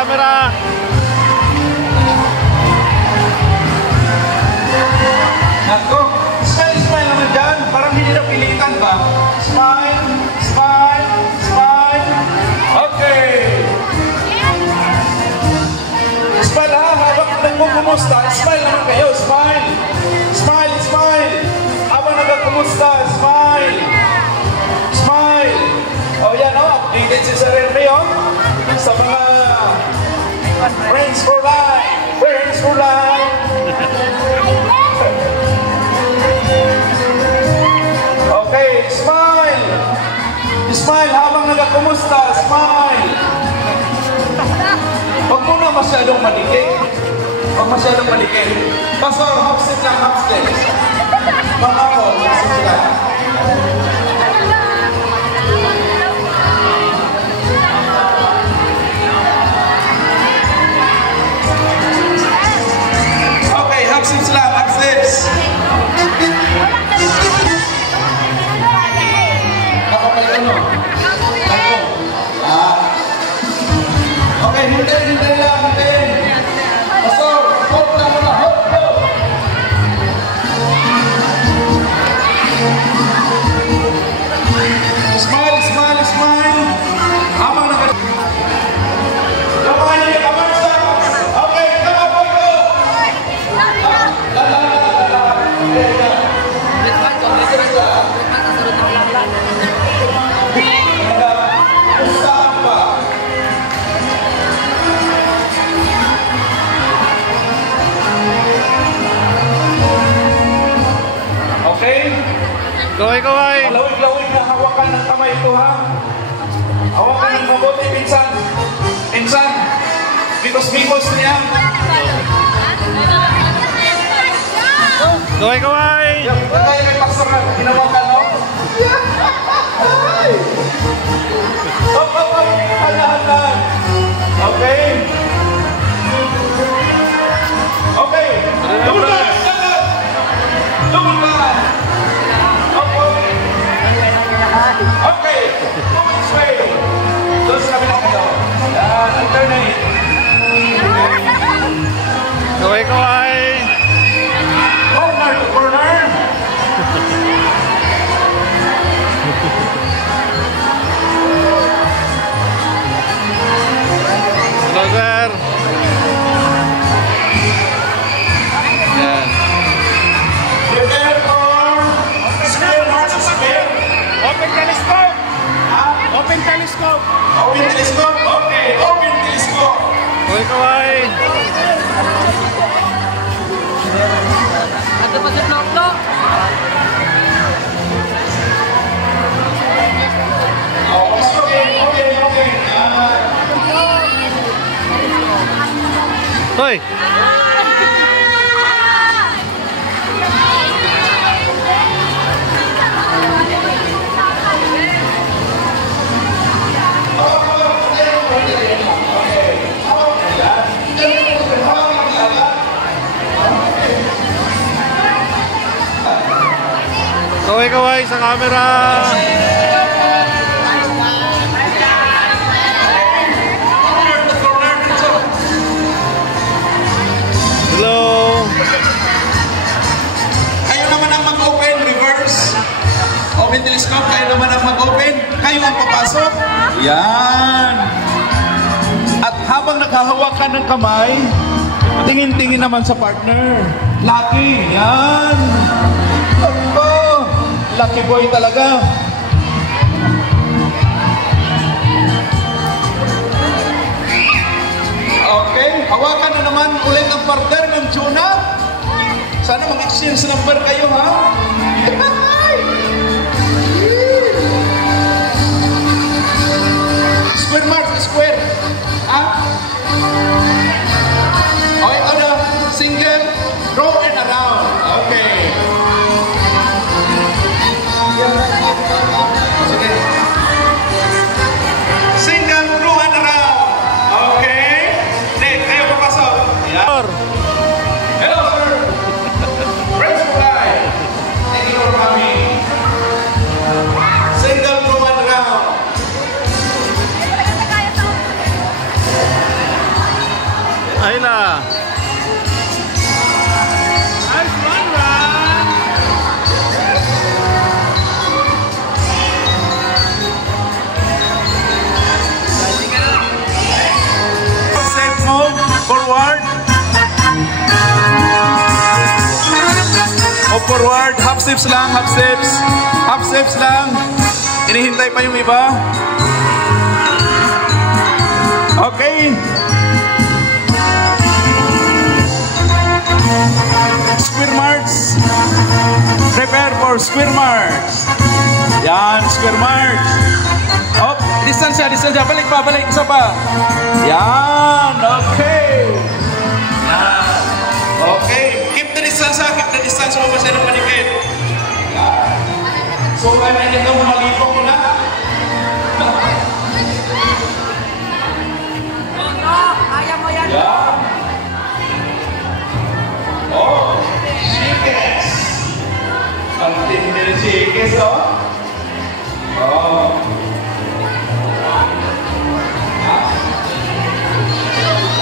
camera. Nako, smile naman dyan. Parang hindi na pilitan ba? Smile, smile, smile. Okay. Smile ha, habang nagkukumusta. Smile naman kayo, smile. Smile, smile. Habang nagkukumusta, smile. Smile. O yan o, updated si Sir Henry o. Sa mga friends for life. Friends for life. Okay, smile. Smile habang nagkukumusta, smile. Huwag mo na masyadong malikit. Huwag masyadong malikit. Basta half step lang, half step. Mga ako, half step lang. Okay, half steps lang, half steps. Nakapal ano? Tako. Okay, hintay lang, hintay. Basta, hold lang muna, hold. Smile, smile, smile. Habang nag- Come on, stop. Okay, come on, boy, go. Okay? Kaway. Lawig-lawig na hawakan ng kamay ito ha. Hawakan ng mabuti, pinsan. Pinsan. Bikos-bikos niya. Kaway. Kaya may pastor na hinawakan, no? Hop. Handa. Okay. Okay. Double back. Okay. Go this way. Doon sa kabilang kayo. Yan. Alternate. Kaway. Corner to corner. Hello, sir. Yan. Prepare for square versus square. Open telescope. Open telescope. Open telescope. Okay. Open telescope. Kaway. Ada pasir noklo. Okay. Hoy. Kaway sa camera. Hello. Kayo naman ang mag-open, reverse. Open telescope, kayo naman ang mag-open. Kayo ang papasok. Yan. At habang nakahawakan ng kamay, tingin-tingin naman sa partner. Lucky. Yan. Ako. Lucky boy talaga. Okay. Hawakan na naman ulit ang partner ng Jonah. Sana mag-exchange number kayo, ha? Square mark, square. Ha? Okay, ito na. Single, row and around. Okay. Sige. Single, row and around. Okay. Next, kayo papasok. Yeah. Hello, sir. Friends for life. Nice run, Ran. Step move, forward. O forward, half steps lang, half steps. Half steps lang. Inihintay pa yung iba. Okay. Square march. Prepare for square march. Yan, square march. Oh, distansya. Balik pa, isa pa. Yan, okay. Yan. Okay, keep the distance. Huwag masyadong manikit. Yan. So, kaya nito, malipo mo na. Kaya mo yan. Yan. Oh, chikes. Ang tindi ng chikes, oh. Oh.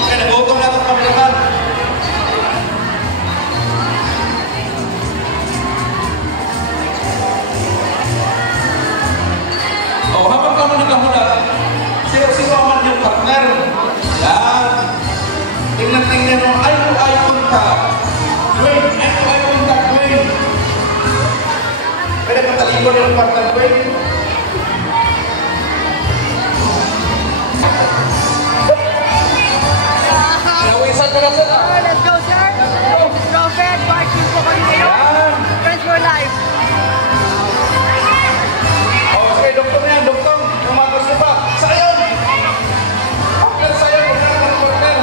Kaya nagutom na itong pamilyakan. Oh, habang ka muna, sino man yung partner. Yan. Tingnan mo, eye contact. Dwayne, eye contact, Dwayne. Pwede patalikod yung partner, Dwayne. Nawisan ka na sir. Let's go, sir. This is Robert. Marching po kami ngayon. Friends for life. Oh, sige, doktor na yan, doktor. Yung mga gusto pa. Sayon! Partner, sayon. Huwag na ng partner.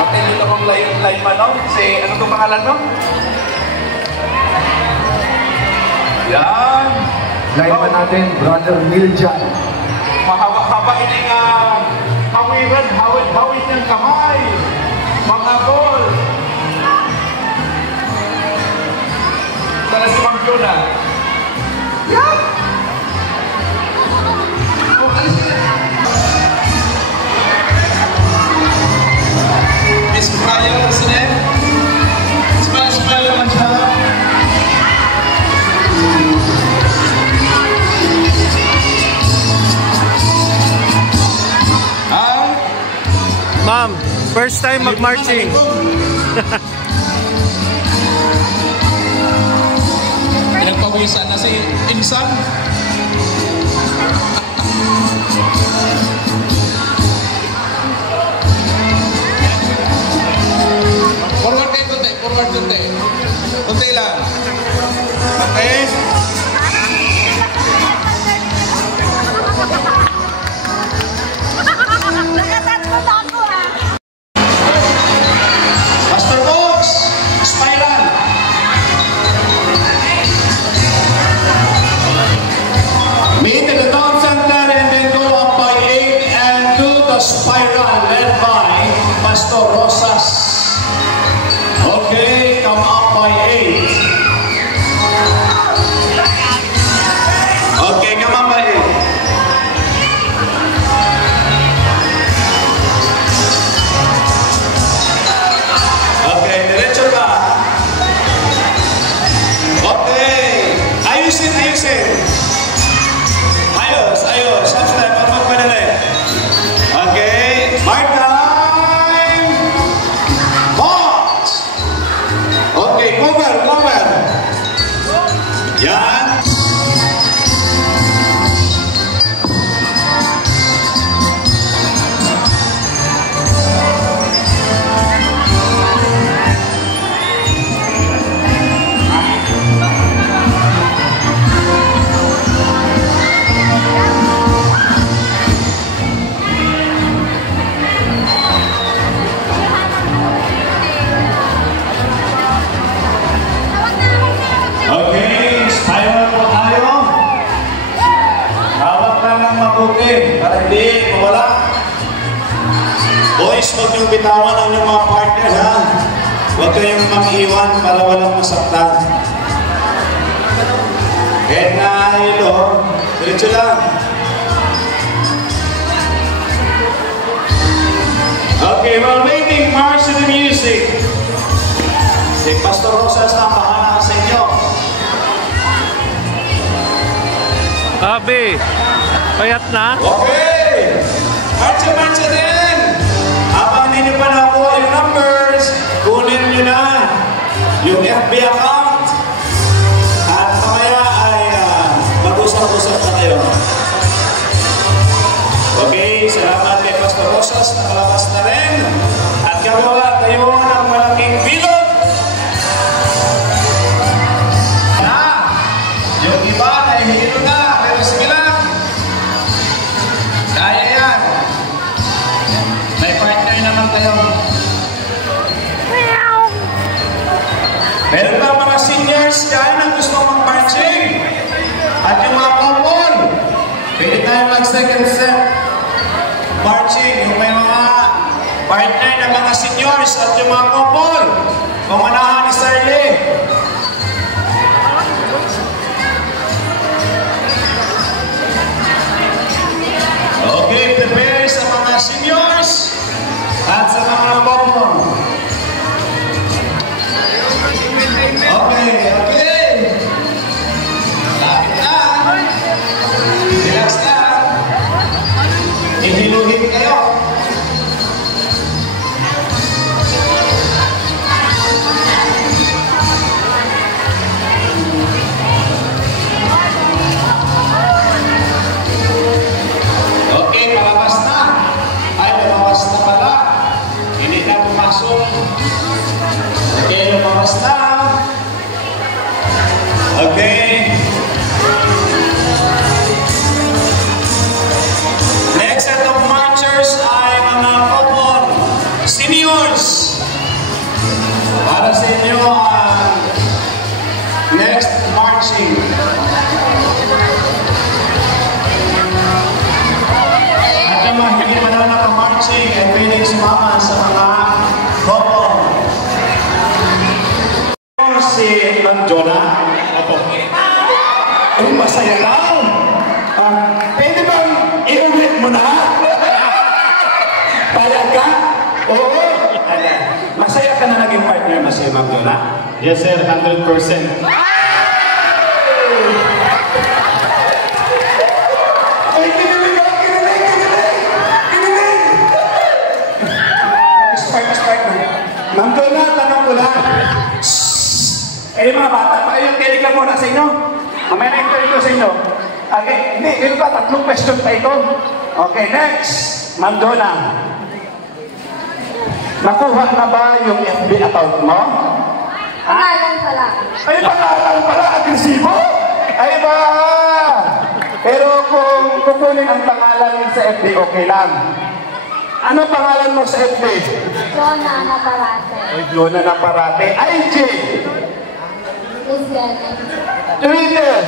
Bakit dito kong line man, no? Si, ano itong pangalan, no? Yan. Lineman natin, Brother Miljan. Mahaba-haba ini nga hawiran, hawit ng kamay. Mga bol. Sana si Mang Jona. Yan! Oh, alis ka na. Miss Brian, President. Smile naman siya. Ma'am, first time mag-marching. Pinagpawisan na si Insan. Forward kayo, konti. Konti lang. Okay? Nakatat mo na ako, ha? Master Box, spiral. Meet at the town center and then go up by 8 and do the spiral led by Pastor Rosas. Okay, come up by 8. Okay, come up by 8. Okay, diretso ba? Okay. Ayusin. Ayos. Subscribe. Magpadali. Okay. Mark time. Pause. Okay, cover. Yan. Okay, spiral po tayo. Hawak lang ng mabuti para hindi mawala. Boys, huwag niyong bitawan ang inyong mga partner, ha? Huwag kayong mag-iwan para walang masaktan. Kahit na ito, diretso lang. Okay, while waiting, march to the music. Si Pastor Rosas na bahala sa inyo. Abi, payat na? Okay! Marcha din! Habang hindi pa nakuha yung numbers, kunin nyo na yung FB account. At mamaya ay mag-usap-usap na kayo. Okay, salamat kay Pastor Rosas, nakalabas na rin. At gagawa tayo ng malaking bilog. Yung iba nahihilo na, pero sige lang. Kaya yan. May partner naman kayo. Meron ba mga seniors dyan na gusto mag-marching? At yung mga couple, pwede tayo mag-second set marching. Yung may mga partner na mga seniors at yung mga couple, pumanahan ni Sarli. Okay, prepare sa mga seniors at sa mga couple. Okay. Lapit na. Relax na. Ihiluhin kayo. Okay, palabas na. Ay, lumabas na pala. Hindi na pumasok. Okay, lumabas na. Okay. Next set of marchers ay mga couple seniors. Para sa inyo ang next marching. At yung mga hindi pa na naka-marching ay pwedeng sumama sa mga couple. Si Mang Jonah. Ay, masaya lang. Pwede bang i-ulit mo na? Payag ka? Oo. Masaya ka na naging partner mo si Ma'am Jonah? Yes sir, 100%. Ay, kinilig ako, kinilig! Spark na. Ma'am Jonah, tanong ko lang. Eh, mga bata, yung kinig lang muna sa inyo. Mamaya na interview sa inyo. Okay, hindi, yun pa, 3 question pa ito. Okay, next. Ma'am Jonah. Nakuha na ba yung FB account mo? Pangalan pala. Ay, pangalan pala, agresibo? Ay ba? Pero kung kukunin ang pangalan sa FB, okay lang. Ano pangalan mo sa FB? Jonah Naparate. Ay, Jonah Naparate. IG? Twitter?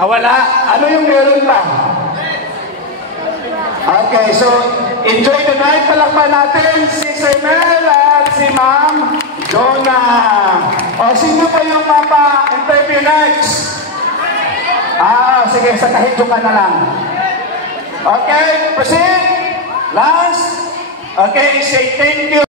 Wala. Ano yung meron pa? Okay, so enjoy the night. Palakpan natin si Sir Mel at si Ma'am Jonah. O, sino pa yung mapa-interview next? Sige, sa kahit ka na lang. Okay, proceed. Last. Okay, say thank you.